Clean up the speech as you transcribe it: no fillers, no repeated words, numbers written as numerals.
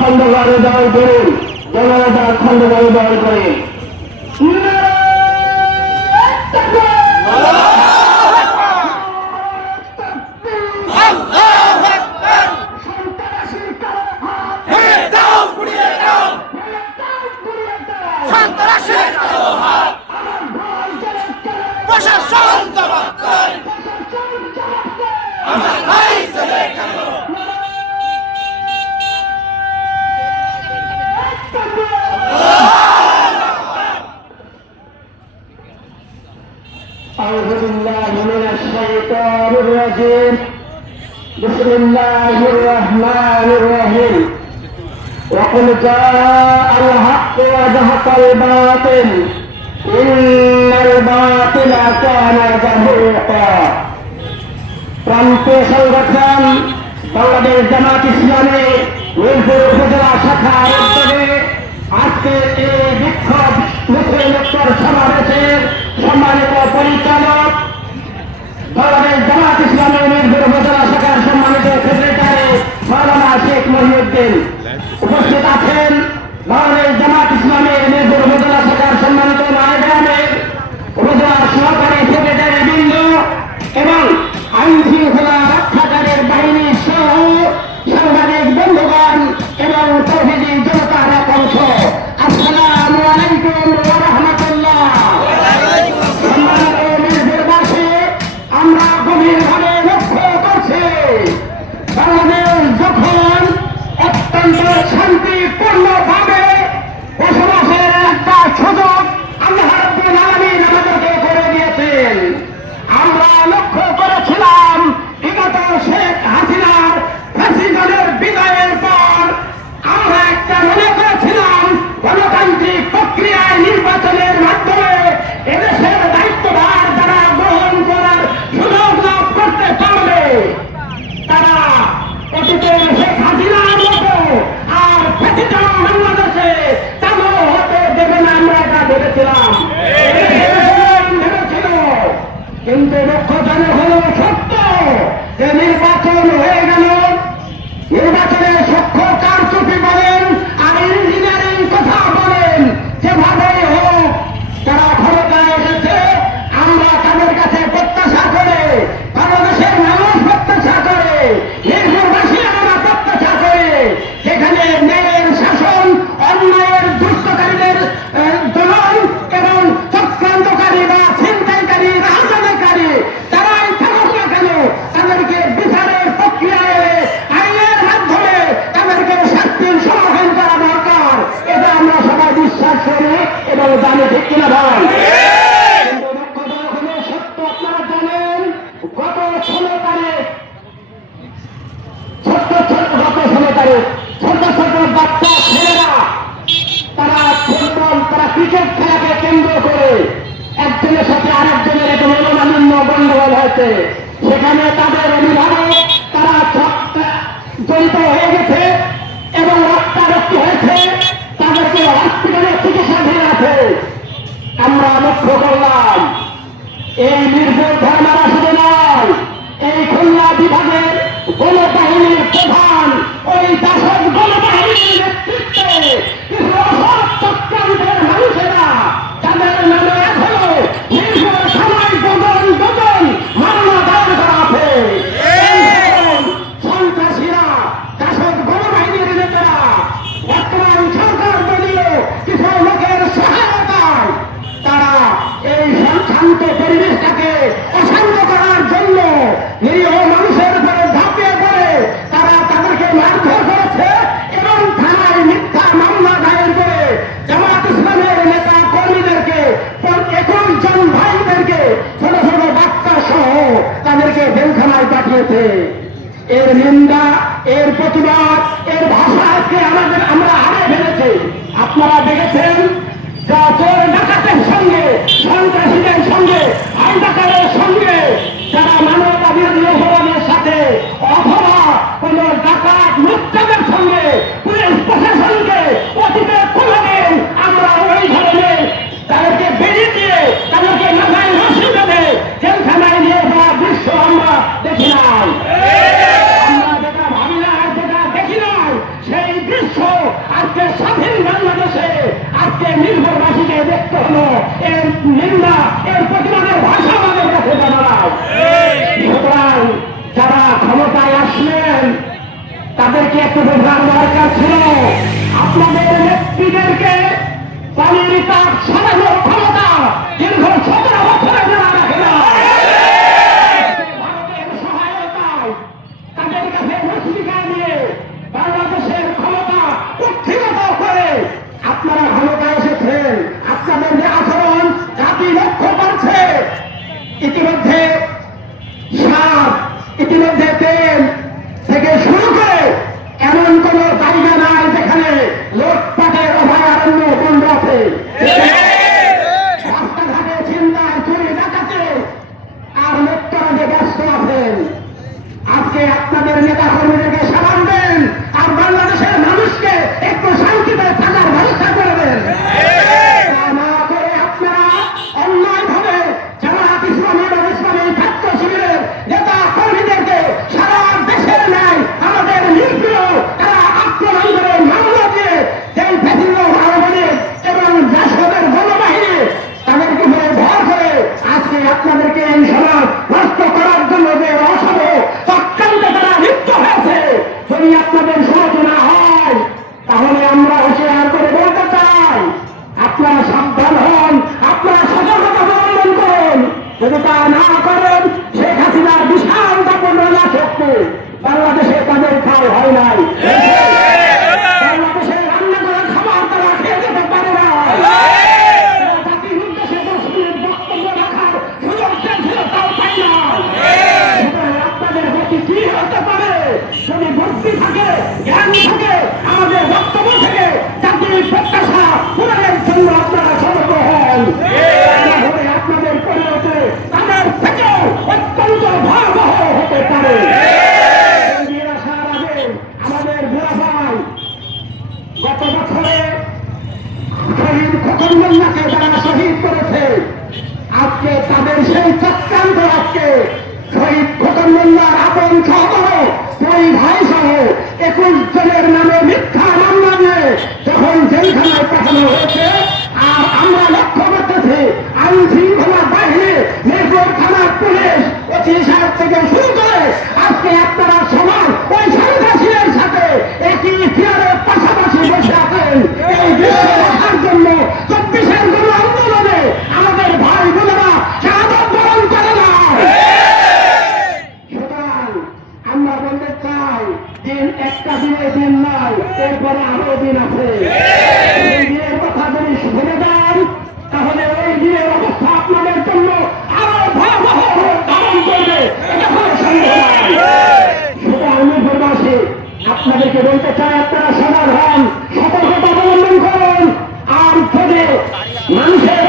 খন্দকারে দল করুন, জনতা খন্দকারে দল করেন। أعوذ بالله من الشيطان الرجيم بسم الله الرحمن الرحيم وقل جاء الحق وزهق الباطل إن الباطل كان زهوقا প্রান্তীয় সংগঠন বাংলাদেশ জামাত ইসলামী মিরপুর উপজেলা শাখার উদ্যোগে আজকে এই বিক্ষোভ মিছিল সমাবেশের সম্মানিত পরিচালক বাংলাদেশ জামাত ইসলামী মিরপুর উপজেলা শাখার সম্মানিত সেক্রেটারি মাওলানা শেখ মহিউদ্দিন উপস্থিত আছেন। বাংলাদেশ জামাত ইসলামী মিরপুর উপজেলা শাখার সম্মানিত নায়েবে উপজেলা সহকারী সেক্রেটারি বৃন্দ এবং আইন শৃঙ্খলা রক্ষাকারীর বাহিনী সহ সাংবাদিক বন্ধুগণ এবং তৌহিদি জনতার এক অংশ, আসসালামু আলাইকুম ওয়া রাহমাতুল্লাহ। সম্মানিত মিরপুরবাসী, আমরা গভীরভাবে লক্ষ্য করছি বাংলাদেশ যখন অত্যন্ত শান্তিপূর্ণভাবে বসবাসের একটা সুযোগ আল্লাহ রাব্বুল আলামিন আমাদেরকে করে দিয়েছেন। আমরা লক্ষ্য করেছিলাম বিগত শেখ হাসিনার ফ্যাসিজমের বিদায়ের পর আমরা একটা মনে করেছিলাম গণতান্ত্রিক প্রক্রিয়ায় নির্বাচনের মাধ্যমে এদেশের দায়িত্বভার যারা গ্রহণ করার সুযোগ লাভ করতে পারবে তারা অতীতের শেখ হাসিনার মতো আর ফ্যাসিজম বাংলাদেশে চালু হতে দেবে না, আমরা এটা ভেবেছিলাম। কিন্তু দুঃখজনক হল সত্য যে নির্বাচন হয়ে গেল, নির্বাচনের সূক্ষ্ম কারচুপি বলেন আর ইঞ্জিনিয়ারিং কথা বলেন, যেভাবেই হোক তারা ক্ষমতায় এসেছে। আমরা তাদের কাছে প্রত্যাশা করে, বাংলাদেশের মানুষ প্রত্যাশা করে, মিরপুরবাসী আমরা প্রত্যাশা করে যেখানে ন্যায়ের শাসন, অন্যায়ের দুষ্টকারীদের দমন এবং চক্রান্তকারী বা ছিনতাইকারী রাজনীতিকারী তারাই থাকুক না কেন তাদেরকে বিচারের প্রক্রিয়ায় আইনের মাধ্যমে তাদেরকে শাস্তির সম্মুখীন করা দরকার। এটা আমরা সবাই বিশ্বাস করি এবং জানি, ঠিক কিনা ভাই? সত্য আপনারা জানেন, গত 16 তারিখ ছোট ছোট বাচ্চা ছেলেরা তারা ফুটবল, তারা ক্রিকেট খেলাকে কেন্দ্র করে একজনের সাথে আরেকজনের একটা মনোমালিন্য গন্ডগোল হয়েছে। সেখানে তাদের অভিভাবক তারা জড়িত হয়ে গেছে এবং রক্তারক্তি হয়েছে, তাদেরকে হসপিটালে চিকিৎসাধীন আছে। আমরা লক্ষ্য করলাম এই মিরপুর থানারা শুধু নয়, এই খুলনা বিভাগের গণবাহিনীর প্রধান ওই দাসদ গণবাহিনীর নেতৃত্বে কিছু অসৎ চক্রান্তের মানুষেরা যাদের নামে এখনো মিরপুর থানায় ডজন মামলা দায়ের করা আছে। সন্ত্রাসীরা, দাসদ গণবাহিনীর নেতারা বর্তমান সরকার দলীয় কিছু লোকের সহায়তায় তারা এই শান্ত পরিবেশটাকে অশান্ত করার জন্য নিরীহ মানুষের উপরে ঝাঁপিয়ে পড়ে তারা তাদেরকে মারধর করেছে এবং থানায় মিথ্যা মামলা দায়ের করে জামাত ইসলামের নেতা কর্মীদেরকে 21 জন ভাইদেরকে ছোট ছোট বাচ্চা সহ তাদেরকে জেলখানায় পাঠিয়েছে। এর নিন্দা, এর প্রতিবাদ, এর ভাষা আজকে আমরা হারিয়ে ফেলেছি। আপনারা দেখেছেন যা চোর ডাকাতের সঙ্গে, সন্ত্রাসীদের সঙ্গে, আইন ডাকাতের সঙ্গে যারা মানবতা বিরোধী অপরাধের সাথে অথবা কোন ডাকাত লুটতরাজের সঙ্গে পুলিশ প্রশাসনকে অতীতে কোনোদিন আমরা ওই ধরনের তাদেরকে বেরিয়ে দিয়ে তাদেরকে মাথায় রশি বেঁধে জেলখানায় নিয়ে যাওয়ার দৃশ্য আমরা দেখি নাই। আমরা যেটা ভাবি না, যেটা দেখি নাই, সেই দৃশ্য একটু বোঝার দরকার ছিল আপনাদের নেত্রীদেরকে পানির কাপ সাজানোর ক্ষমতা দীর্ঘ 17 বছরে যারা রাখে না। ভারতের সহায়তায় তাদের কাছে মুসলিকা নিয়ে বাংলাদেশের ক্ষমতা কুক্ষিগত করে আপনারা ক্ষমতায় এসেছেন। আপনাদের যে আচরণ জাতি লক্ষ্য করছে। ইতিমধ্যে সার, ইতিমধ্যে তেল থেকে শুরু করে এমন কোন জায়গা নাই যেখানে লোটপাটের অভয়ারণ্য বন্ধ আছে। রাস্তাঘাটে চিন্তায় চুরি ডাকাতে আর লোকটারা ব্যস্ত আছেন। আজকে আপনাদের নেতা কর্মীদেরকে সাবান দেন আর বাংলাদেশের মানুষকে একটু শান্তিতে থাকার ব্যবস্থা করে দেন। না করে আপনারা অন্যায়ভাবে জামায়াত ইসলামী এবং ইসলামী ছাত্র শিবিরের নেতা কর্মীদেরকে সারা দেশের ন্যায় আমাদের নির্প্রিয় তারা আক্রমণ করে মামলা দিয়ে যেই ফেসিল আওয়ামী এবং জাসদের গণবাহিনী তাদেরকে উপরে ভর করে আজকে আপনাদেরকে এই সমাজ নষ্ট করার জন্য যে অসভ চক্রান্তে তারা লিপ্ত হয়েছে, যদি আপনাদের সমালোচনা হয় তাহলে আমরা হুঁশিয়ার করে বলতে চাই আপনারা সাবধান হন, আপনারা সতর্কতা অবলম্বন করুন। যদি তা না করেন শেখ হাসিনার বিশাল দাপন রাজা শক্তি বাংলাদেশে তাদের খাওয়া হয় নাই। বাংলাদেশে রান্না করা খাবার তারা খেয়ে যেতে পারে না। জাতির উদ্দেশ্যে 10 মিনিট বক্তব্য রাখার সুযোগ ছিল তাও পাই না। আপনাদের গতি কি হতে পারে যদি ভক্তি থাকে, জ্ঞান থাকে, আমাদের বক্তব্য থেকে জাতির প্রত্যাশা পূরণের জন্য আপনারা সতর্ক হন। আপনাদের পরিবর্তে তাদের থেকেও অত্যন্ত ভয়াবহ হতে পারে। আসার আগে আমাদের বুড়া ভাই গত বছরে শহীদ খোকন মোল্লাকে যারা শহীদ করেছে, আজকে তাদের সেই চক্রান্ত আজকে শহীদ খোকন মোল্লার আপন সহ দুই ভাই সহ 21 জনের নামে মিথ্যা মামলা দিয়ে যখন জেলখানায় পাঠানো হয়েছে, আর আমরা লক্ষ্য করতেছি আইন শৃঙ্খলা বাহিনী, মেজর থানার পুলিশ, ওসি সাহেব থেকে শুরু করে আজকে আপনারা সমান ওই সন্ত্রাসীদের সাথে একই চেয়ারের পাশাপাশি বসে আছেন এই দৃশ্য দেখার জন্য। 24-এর গণ আন্দোলনে আমাদের ভাই বোনেরা শাহাদত বরণ করে না। সুতরাং আমরা বলতে চাই দিন একটা দিনের দিন নয়, এরপরে আরো দিন আছে। এই দিনের কথা যদি শুনে যান তাহলে ওই দিনের অবস্থা আপনাদের জন্য আরো ভয়াবহ ধারণ করবে, এটা কোনো সন্দেহ নাই। সুতরাং আমি প্রবাসী আপনাদেরকে বলতে চাই আপনারা সজাগ হন, সতর্কতা অবলম্বন করুন। আর যদি মানুষের